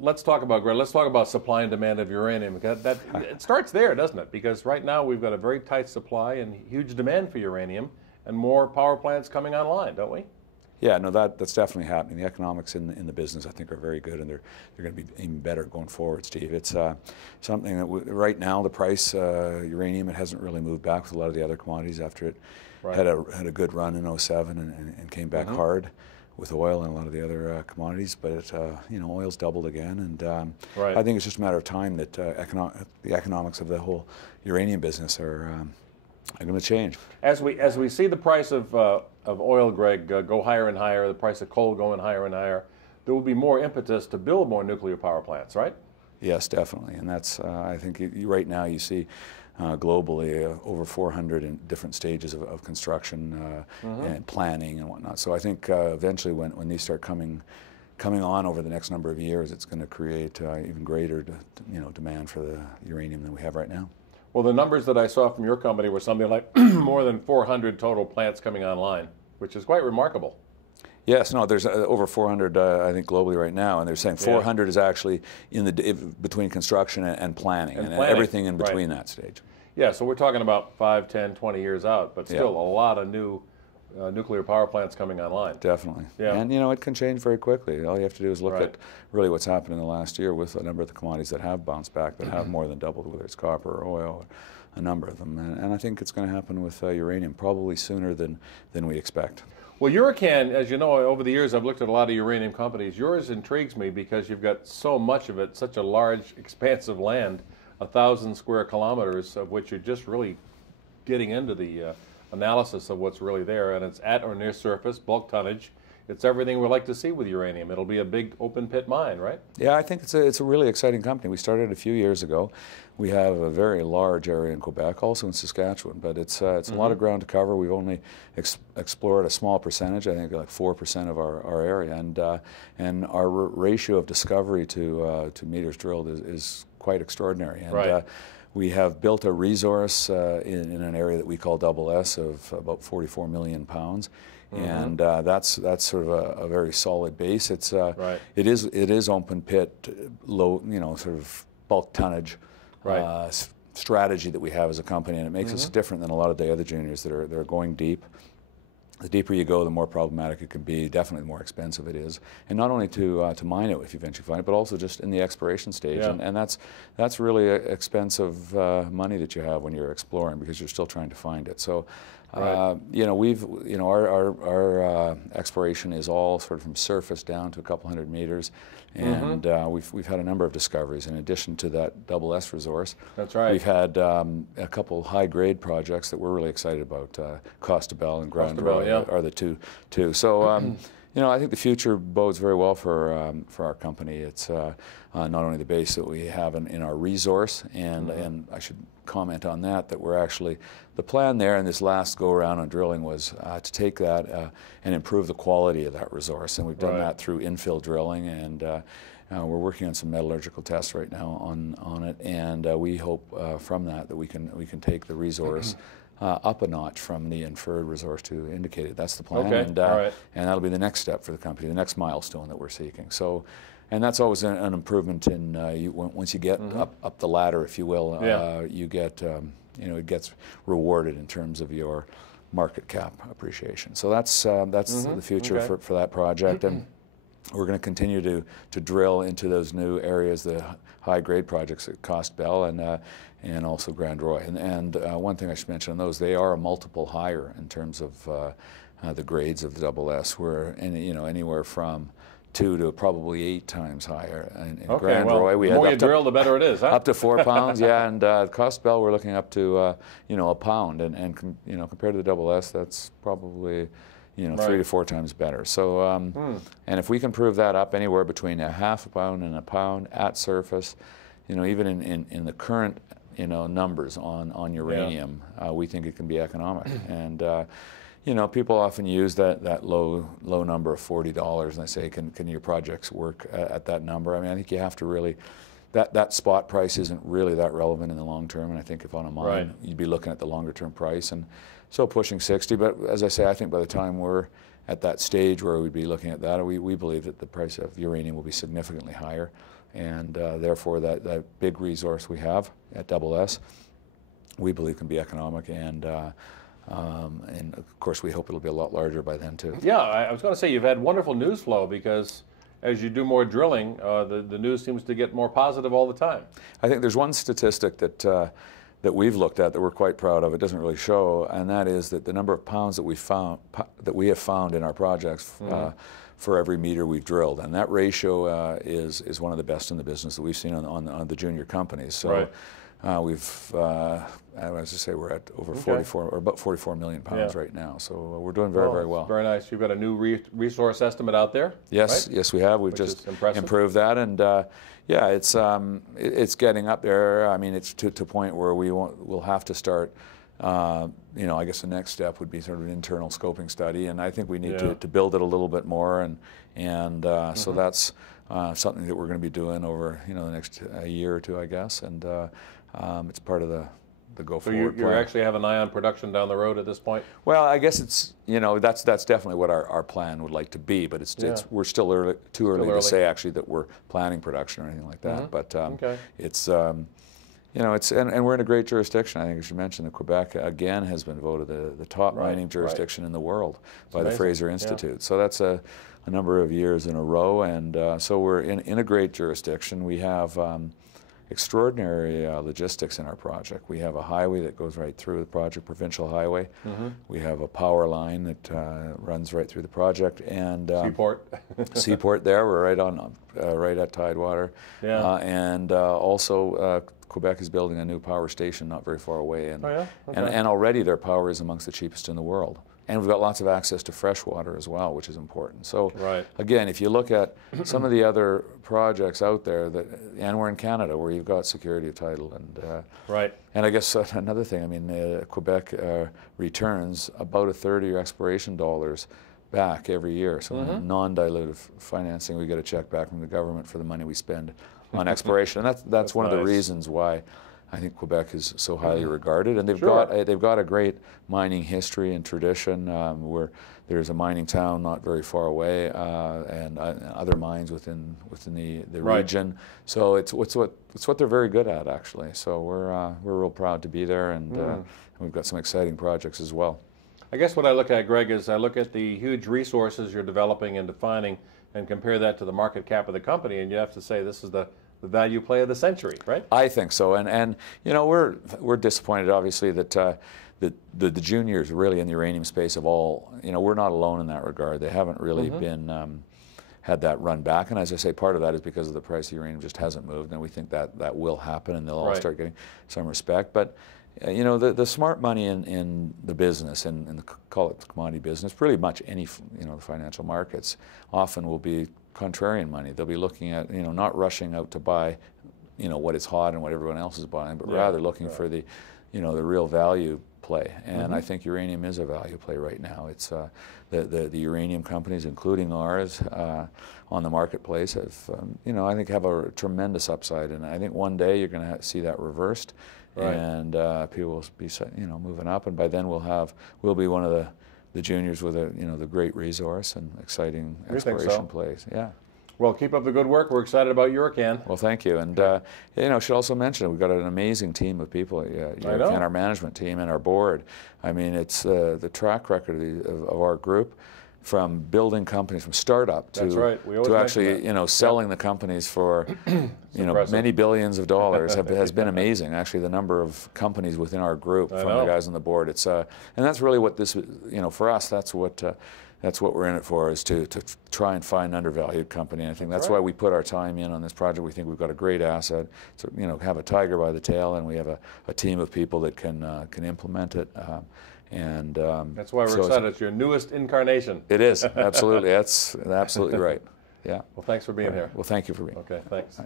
let's talk about, Greg, let's talk about supply and demand of uranium. That it starts there, doesn't it? Because right now we've got a very tight supply and huge demand for uranium, and more power plants coming online, don't we? Yeah, no, that's definitely happening. The economics in the business, I think, are very good, and they're going to be even better going forward, Steve. It's something that right now the price, uranium, it hasn't really moved back with a lot of the other commodities after it had a good run in '07 and came back hard with oil and a lot of the other commodities. But it, oil's doubled again, and I think it's just a matter of time that the economics of the whole uranium business are going to change. As we see the price of oil, Greg, go higher and higher, the price of coal going higher and higher, there will be more impetus to build more nuclear power plants, right? Yes, definitely, and that's I think right now you see globally over 400 in different stages of construction and planning and whatnot. So I think eventually when these start coming on over the next number of years, it's going to create even greater demand for the uranium than we have right now. Well, the numbers that I saw from your company were something like more than 400 total plants coming online, which is quite remarkable. Yes, no, there's over 400, I think, globally right now, and they're saying 400 is actually between construction and planning, and everything in between that stage. Yeah, so we're talking about 5, 10, 20 years out, but still a lot of new nuclear power plants coming online. Definitely. Yeah. And it can change very quickly. All you have to do is look at really what's happened in the last year with a number of the commodities that have bounced back, that have more than doubled, whether it's copper or oil, a number of them. And I think it's going to happen with uranium probably sooner than we expect. Well, Uracan, as you know, over the years I've looked at a lot of uranium companies. Yours intrigues me because you've got so much of it, such a large expanse of land, 1,000 square kilometers, of which you're just really getting into the analysis of what's really there, and it's at or near surface, bulk tonnage. It's everything we like to see with uranium. It'll be a big open pit mine, right? Yeah, I think it's a really exciting company. We started a few years ago. We have a very large area in Quebec, also in Saskatchewan, but it's a lot of ground to cover. We've only explored a small percentage, I think like 4% of our area, and our ratio of discovery to meters drilled is quite extraordinary. And we have built a resource in an area that we call Double S of about 44 million pounds. And that's sort of a very solid base. It's it is open pit, low, sort of bulk tonnage strategy that we have as a company, and it makes us different than a lot of the other juniors that are going deep. The deeper you go, the more problematic it can be. Definitely the more expensive it is, and not only to mine it if you eventually find it, but also just in the exploration stage. And that's really expensive money that you have when you're exploring, because you're still trying to find it. So. Our exploration is all sort of from surface down to a couple hundred meters, and we've had a number of discoveries in addition to that Double S resource. That's right. We've had a couple high-grade projects that we're really excited about. Costabel and Grand Roy are the two. So I think the future bodes very well for our company. It's not only the base that we have in our resource, and I should comment on that we're actually, the plan there in this last go-around on drilling was to take that and improve the quality of that resource, and we've done that through infill drilling, and we're working on some metallurgical tests right now on it, and we hope from that we can take the resource up a notch from the inferred resource to indicated. That's the plan, and that'll be the next step for the company, the next milestone that we're seeking. So, and that's always an improvement in once you get up the ladder, if you will. You get it gets rewarded in terms of your market cap appreciation. So that's the future for that project, and we're going to continue to drill into those new areas, the high-grade projects at Costabel and also Grand Roy. And one thing I should mention on those, they are a multiple higher in terms of the grades of the Double S. We're anywhere from 2 to probably 8 times higher. In Grand Roy, we the more you drill, the better it is, huh? Up to 4 pounds, and Costabel, we're looking up to a pound, and compared to the Double S, that's probably 3 to 4 times better. So, and if we can prove that up anywhere between a half a pound and a pound at surface, even in the current numbers on uranium, we think it can be economic. And people often use that low number of $40, and they say, can your projects work at that number? I mean, I think you have to really, that spot price isn't really that relevant in the long term, and I think if on a mine, you'd be looking at the longer term price, and so pushing 60. But as I say, I think by the time we're at that stage where we'd be looking at that, we believe that the price of uranium will be significantly higher. and therefore that big resource we have at Double S, we believe can be economic, and of course we hope it'll be a lot larger by then too. Yeah, I was going to say you've had wonderful news flow, because as you do more drilling, the news seems to get more positive all the time. I think there's one statistic that we've looked at that we're quite proud of. It doesn't really show, and that is that the number of pounds that we have found in our projects for every meter we've drilled, and that ratio is one of the best in the business that we've seen on the junior companies. So. Right. As I say, we're at over 44, or about 44 million pounds right now. So we're doing very, very well. Very nice. You've got a new resource estimate out there. Yes, right? Yes, we have. We've just improved that, and yeah, it's getting up there. I mean, it's to a point where we'll have to start. You know, I guess the next step would be sort of an internal scoping study, and I think we need to build it a little bit more, and so that's something that we're going to be doing over the next year or two, I guess, and it's part of the go forward plan. You actually have an eye on production down the road at this point? Well, I guess it's that's definitely what our plan would like to be, but we're still too early to say actually that we're planning production or anything like that. But it's and we're in a great jurisdiction. I think, as you mentioned, that Quebec again has been voted the top mining jurisdiction in the world by the Fraser Institute. Yeah. So that's a number of years in a row, and so we're in a great jurisdiction. We have extraordinary logistics in our project. We have a highway that goes right through the project, provincial highway. We have a power line that runs right through the project, and seaport. Seaport there. We're right at Tidewater, and also. Quebec is building a new power station not very far away, and and already their power is amongst the cheapest in the world. And we've got lots of access to fresh water as well, which is important. So again, if you look at some of the other projects out there, and we're in Canada where you've got security of title, and and I guess another thing, I mean, Quebec returns about a third of your exploration dollars back every year. So non-dilutive financing, we get a check back from the government for the money we spend on exploration, and that's one of the reasons why I think Quebec is so highly regarded, and they've got a great mining history and tradition. Where there's a mining town not very far away, and other mines within the region. So it's what they're very good at, actually. So we're real proud to be there, and we've got some exciting projects as well. I guess what I look at, Greg, is I look at the huge resources you're developing and defining, and compare that to the market cap of the company, and you have to say this is the value play of the century, right? I think so, and we're disappointed, obviously, that the juniors really in the uranium space of all, we're not alone in that regard. They haven't really been had that run back, and as I say, part of that is because of the price of uranium just hasn't moved, and we think that will happen, and they'll all start getting some respect. But the smart money in the business, and call it the commodity business, pretty much any the financial markets, often will be contrarian money. They'll be looking at not rushing out to buy what is hot and what everyone else is buying, but rather looking for the the real value play. And I think uranium is a value play right now. It's the uranium companies, including ours, on the marketplace have I think have a tremendous upside, and I think one day you're going to see that reversed. And people will be moving up, and by then we'll be one of the juniors with the great resource and exciting exploration plays. Yeah. Well, keep up the good work. We're excited about Uracan. Well, thank you. And I should also mention we've got an amazing team of people. Uracan, our management team and our board. I mean, it's the track record of our group, from building companies from startup to actually selling the companies for many billions of dollars has been amazing. Actually, the number of companies within our group from the guys on the board, it's and that's really what this for us, that's what we're in it for, is to try and find an undervalued company. And I think that's why we put our time in on this project. We think we've got a great asset, have a tiger by the tail, and we have a team of people that can implement it. And that's why we're excited. It's your newest incarnation. It is, absolutely. That's absolutely right. Yeah. Well, thanks for being here. Well, thank you for being here. Okay, thanks.